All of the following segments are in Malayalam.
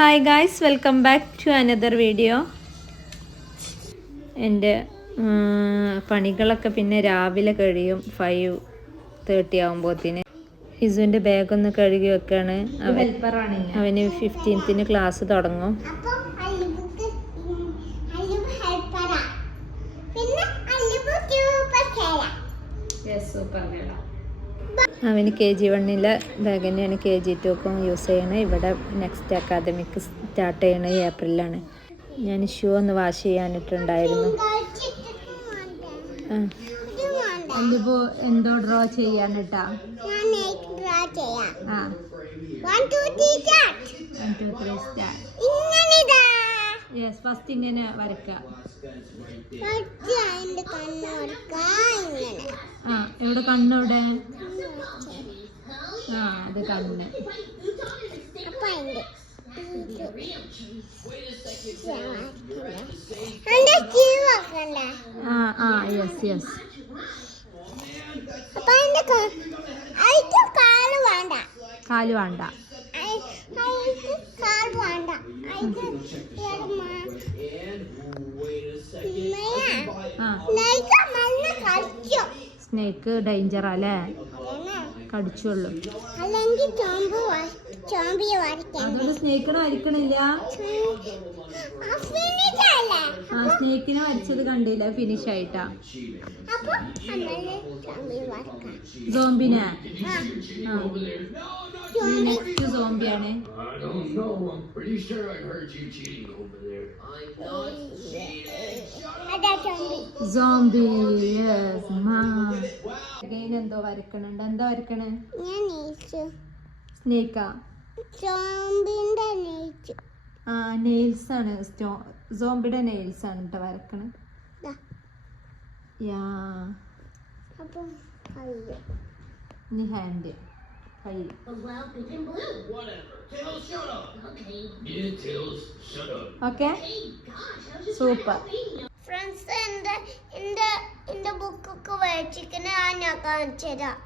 Hi guys, welcome back to another video. എൻ്റെ പണികളൊക്കെ പിന്നെ രാവിലെ കഴിയും 5:30 ആകുമ്പോഴത്തേന്. ഹിസുവിൻ്റെ ബാഗൊന്ന് കഴുകി വെക്കാണ്. അവന് 15ന് ക്ലാസ് തുടങ്ങും. അവന് KG1 ബാഗ് തന്നെയാണ് KG2 യൂസ് ചെയ്യണത്. ഇവിടെ നെക്സ്റ്റ് അക്കാദമിക് സ്റ്റാർട്ട് ചെയ്യണത് ഏപ്രിലാണ്. ഞാൻ ഷൂ ഒന്ന് വാഷ് ചെയ്യാനിട്ടുണ്ടായിരുന്നു. അതിപ്പോൾ എന്തോ ഡ്രോ ചെയ്യാനിട്ടാ? ഫസ്റ്റ് ഇങ്ങനെ വരക്കാം. എവിടെ കണ്ണെവിടെ? അത് കണ്ണ്. യെസ് കാല് വേണ്ട. സ്നേക്ക് ഡേഞ്ചർ അല്ലേ? കടിച്ചുള്ളൂ. അതുകൊണ്ട് സ്നേക്കിനെ വരക്കണില്ല. സ്നേക്കിനെ വരച്ചത് കണ്ടില്ല, ഫിനിഷ് ആയിട്ടാ. സോംബിനെ നെക്സ്റ്റ് സോംബിയാണ്. സോംബി എന്തോ വരക്കണുണ്ട്. എന്താ വരക്കണേ? സ്നേക്കാ? നെയിൽസ് ആണ്. സോംബിയുടെ നെയിൽസ് ആണ് കേട്ടോ വരക്കണേ. ഇനി ഹാൻഡ്, കൈ. Okay, super. ഫ്രണ്ട്സ്, എന്റെ ബുക്കൊക്കെ വായിച്ചിരിക്കുന്ന ഞാൻ കാണിച്ചുതരാം.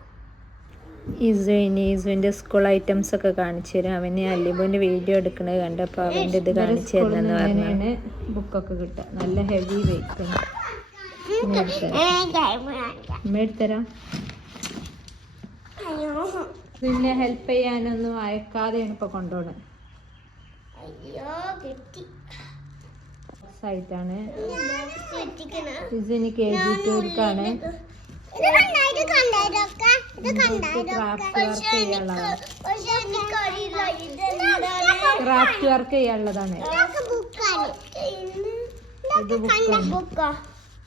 ഈസുവിൻ്റെ സ്കൂൾ ഐറ്റംസ് ഒക്കെ കാണിച്ചു തരാം. അവന് അല്ലിബുവിൻ്റെ വീഡിയോ എടുക്കുന്നത് കണ്ടപ്പോൾ അവൻ്റെ ഇത് കാണിച്ചു തരുന്നെന്ന് പറഞ്ഞാണ് ബുക്കൊക്കെ കിട്ടുക. നല്ല ഹെവി വെയിറ്റ്. എടുത്തരാം. പിന്നെ ഹെൽപ്പ് ചെയ്യാനൊന്നും അയക്കാതെയാണ് ഇപ്പൊ കൊണ്ടുപോകണത്. ആയിട്ടാണ് ഇതിന് KG2ക്കാണ്. Craft work ചെയ്യാനുള്ളതാണ്.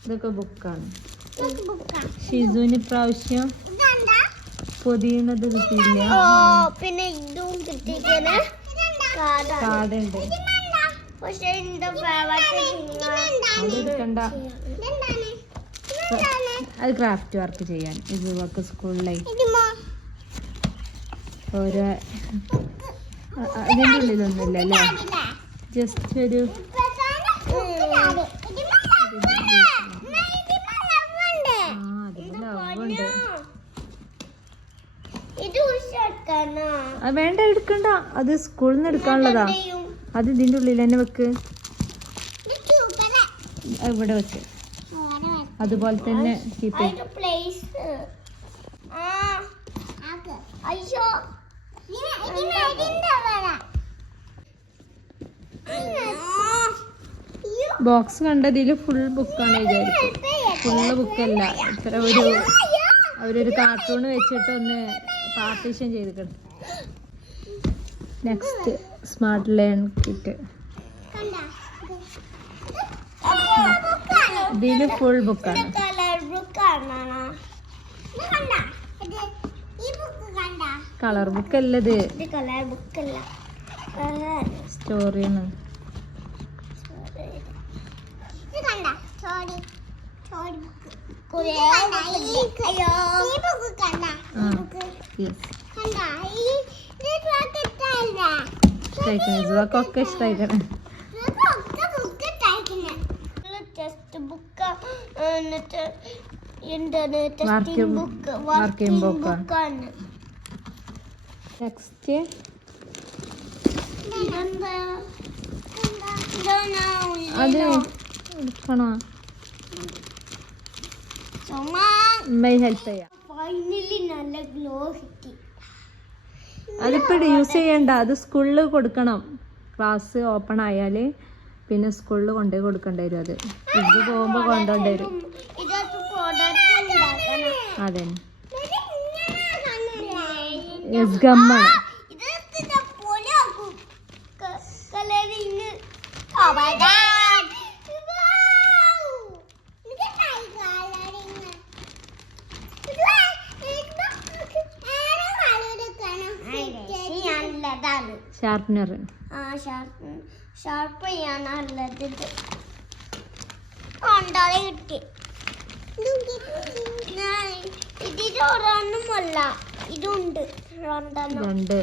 ഇതൊക്കെ ബുക്കാണ്. ഷിസുവിന് പ്രാവശ്യം പൊതിയുന്നത് കിട്ടിയില്ല. പിന്നെ ഇതും കിട്ടിയിരിക്കണ കാർഡുണ്ട്. അത് ക്രാഫ്റ്റ് വർക്ക് ചെയ്യാൻ ഇതൊക്കെ സ്കൂളിലെ ഓരോ ഇതിൻ്റെ ഉള്ളിലൊന്നുമില്ല അല്ലേ? ജസ്റ്റ് ഒരു വേണ്ട, എടുക്കണ്ട. അത് സ്കൂളിൽ നിന്ന് എടുക്കാനുള്ളതാ. അത് ഇതിൻ്റെ ഉള്ളിൽ തന്നെ വെക്ക്. ഇവിടെ വെക്ക്. അതുപോലെ തന്നെ കീപ്പ് ചെയ്യും. ബോക്സ് കണ്ടതിൽ ഫുൾ ബുക്കാണ് വിചാരിക്കും. ഫുള്ള് ബുക്കല്ല. ഇത്ര അവരൊരു കാർട്ടൂൺ വെച്ചിട്ട് ഒന്ന് പാർട്ടീഷൻ ചെയ്തിട്ടുണ്ട്. Next smart learn kit. ഇതില് ഫുൾ ബുക്കാണ്. കളർ ബുക്കല്ല ഇത്. സ്റ്റോറിയാണ്. ഇതൊക്കെ ഇഷ്ടമായിക്കണേ. ടെക്സ്റ്റ് ബുക്ക് എന്നിട്ട് എന്താണ് ടെക്സ്റ്റിംഗ് ബുക്കാണ്. നെക്സ്റ്റ് ഇതെന്താ? അത് എടുക്കണോ? ചുമ്മാ അമ്മ ഹെൽപ്പ് ചെയ്യാം. ഫൈനലി നല്ല ഗ്ലോ കിട്ടി. അതിപ്പോ യൂസ് ചെയ്യണ്ട, അത് സ്കൂളിൽ കൊടുക്കണം. ക്ലാസ് ഓപ്പൺ ആയാല് പിന്നെ സ്കൂളിൽ കൊണ്ടുപോയി കൊടുക്കേണ്ടി വരും. അത് ഇത് പോകുമ്പോ കൊണ്ടുപോണ്ടി വരും. ഇതൊക്കെ പ്രോഡക്റ്റ് ഉണ്ടാക്കണം. അതെ, ഗമ്മാണ്. ഇതെന്താ പോലെ ആക്കും colouring. Oh my god, sharpener. Sharp ചെയ്യാനുള്ളത് കൊണ്ടാളെ കിട്ടി. ഇതിൽ ഒരെണ്ണമല്ല, ഇതുണ്ട് രണ്ടെണ്ണം. രണ്ട്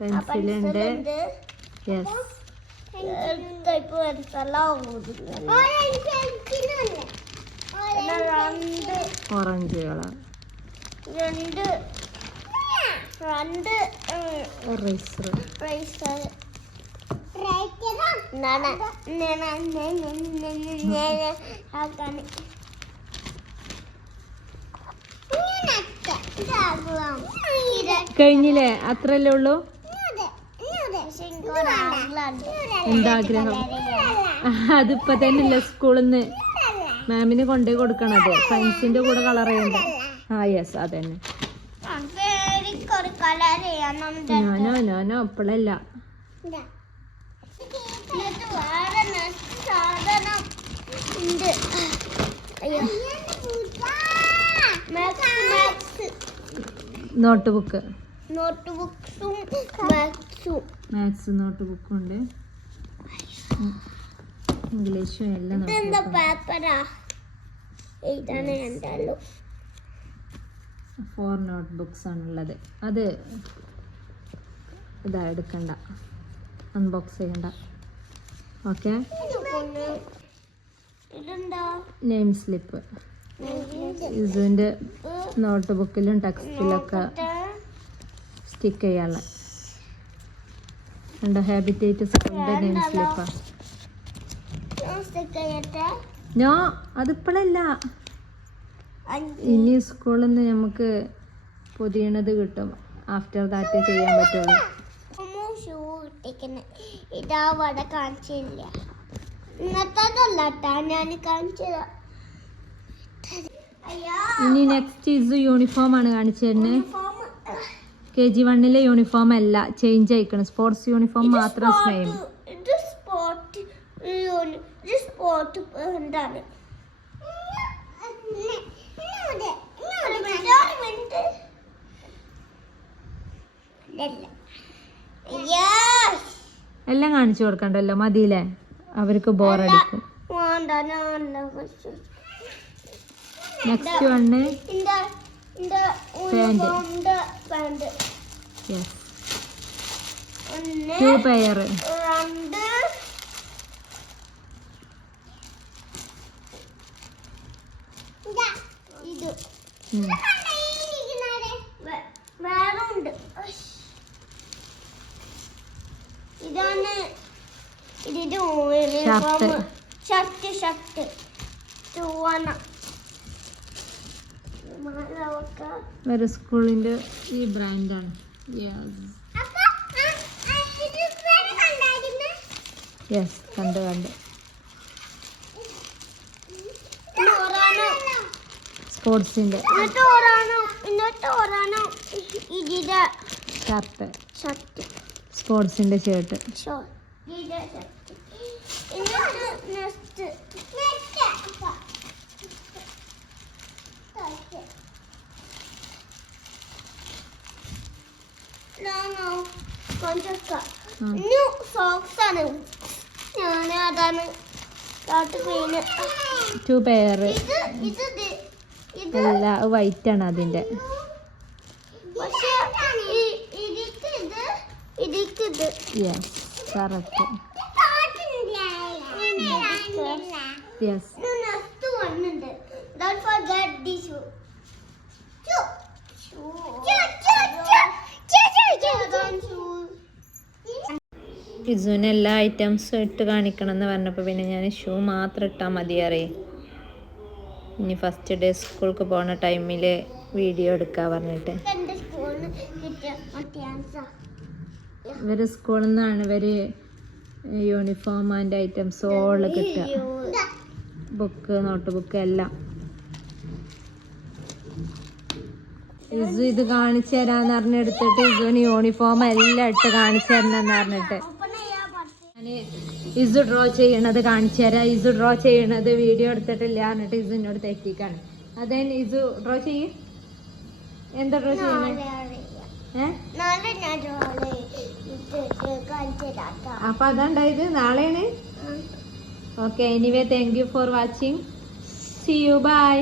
പെൻസിലുണ്ട്. Yes, type പെൻസിലാണ്. രണ്ട് ഓറഞ്ച് കളർ. രണ്ട് രണ്ട് റൈസർ. കഴിഞ്ഞില്ലേ? അത്രല്ലേ ഉള്ളൂ. എന്താഗ്രഹം? അതിപ്പോ തന്നെയല്ലേ സ്കൂളിൽ നിന്ന് മാമിന് കൊണ്ടുപോയി കൊടുക്കണത്. ഫ്രണ്ട്സിന്റെ കൂടെ കളർ ചെയ്യണ്ട. ആ യെസ്, അതന്നെ. ഞാനോ അപ്പോഴല്ല. നോട്ട് ബുക്ക്, മാത്സ് നോട്ട് ബുക്കും ഉണ്ട്. ഇംഗ്ലീഷും എല്ലാം. പേപ്പറാ എഴുതാനേ ഉണ്ടല്ലോ. 4 നോട്ട് ബുക്സ് ആണുള്ളത്. അത് ഇതാ, എടുക്കണ്ട, അൺബോക്സ് ചെയ്യണ്ട. ഓക്കെ. നെയിം സ്ലിപ്പ് ഇതിൻ്റെ നോട്ട് ബുക്കിലും ടെക്സ്റ്റിലൊക്കെ സ്റ്റിക്ക് ചെയ്യാനുള്ള ഉണ്ട്. ഹാബിറ്റേറ്റ് സ്കൂളിൻ്റെ നെയിം സ്ലിപ്പാ. നോ, അതിപ്പോഴല്ല. ഇനി സ്കൂളിൽ നിന്ന് നമുക്ക് പുതിയണത് കിട്ടും. ആഫ്റ്റർ ദാറ്റ് ചെയ്യാൻ പറ്റുള്ളൂ. ഇതാ വട കാണിച്ചില്ല. ഇന്നത്തതല്ല ഞാൻ കാണിച്ചത്. ഇനി നെക്സ്റ്റ് ഇത് യൂണിഫോം ആണ് കാണിച്ചു തരുന്നത്. KG 1 യൂണിഫോം അല്ല, ചേഞ്ച് ആയിക്കണം. സ്പോർട്സ് യൂണിഫോം മാത്രം സെയിം. ഇത് സ്പോർട്ട് എന്താണ്? എല്ലാം കാണിച്ചു കൊടുക്കണ്ടല്ലോ, മതിയില്ലേ? അവർക്ക് ബോറടിക്കും. Next one pant. Yes, 2 pair. വേറുണ്ട്. ഇതാണ് ഇതിന്റെ യൂണിഫോം. ഷർട്ട് ഒരു സ്കൂളിന്റെ ഈ ബ്രാൻഡാണ്. യെസ്, കണ്ട് സ്പോർട്സിന്റെ ഷർട്ട്, സ്പോർട്സിന്റെ ഷർട്ട്. സോക്സ് ആണ്. ഞാൻ അതാണ് 2 പെയർ. അല്ല, വൈറ്റ് ആണ് അതിന്റെ. Yes, correct. Yes. Don't forget this one. ഇസുവിന് എല്ലാ ഐറ്റംസും ഇട്ട് കാണിക്കണം എന്ന് പറഞ്ഞപ്പോൾ പിന്നെ ഞാൻ ഷൂ മാത്രം ഇട്ടാൽ മതി അറിയും. ഇനി ഫസ്റ്റ് ഡേ സ്കൂൾക്ക് പോകുന്ന ടൈമിൽ വീഡിയോ എടുക്കാൻ പറഞ്ഞിട്ട്. എൻ്റെ സ്കൂളിൽ കിട്ടിയ മറ്റേ ഇവർ സ്കൂളിൽ നിന്നാണ് ഇവർ യൂണിഫോം അതിൻ്റെ ഐറ്റംസ് ഓൾ കിട്ടുക, ബുക്ക് നോട്ട് ബുക്ക് എല്ലാം. ഇസു ഇത് കാണിച്ചു തരാന്ന് പറഞ്ഞെടുത്തിട്ട് ഇസുവിന് യൂണിഫോം എല്ലാം ഇട്ട് കാണിച്ചു തരണമെന്ന് പറഞ്ഞിട്ട് ഞാൻ ഇസു ഡ്രോ ചെയ്യണത് കാണിച്ചു തരാം. ഇസു ഡ്രോ ചെയ്യണത് വീഡിയോ എടുത്തിട്ടില്ല പറഞ്ഞിട്ട് ഇസു എന്നോട് തെറ്റിക്കാണ്. അതേ ഇസു ഡ്രോ ചെയ്യും. എന്താ ഡ്രോ ചെയ്യുന്നത്? അപ്പൊ അതാണ്ടായത് നാളെയാണ്. Okay, anyway thank you for watching. See you, by.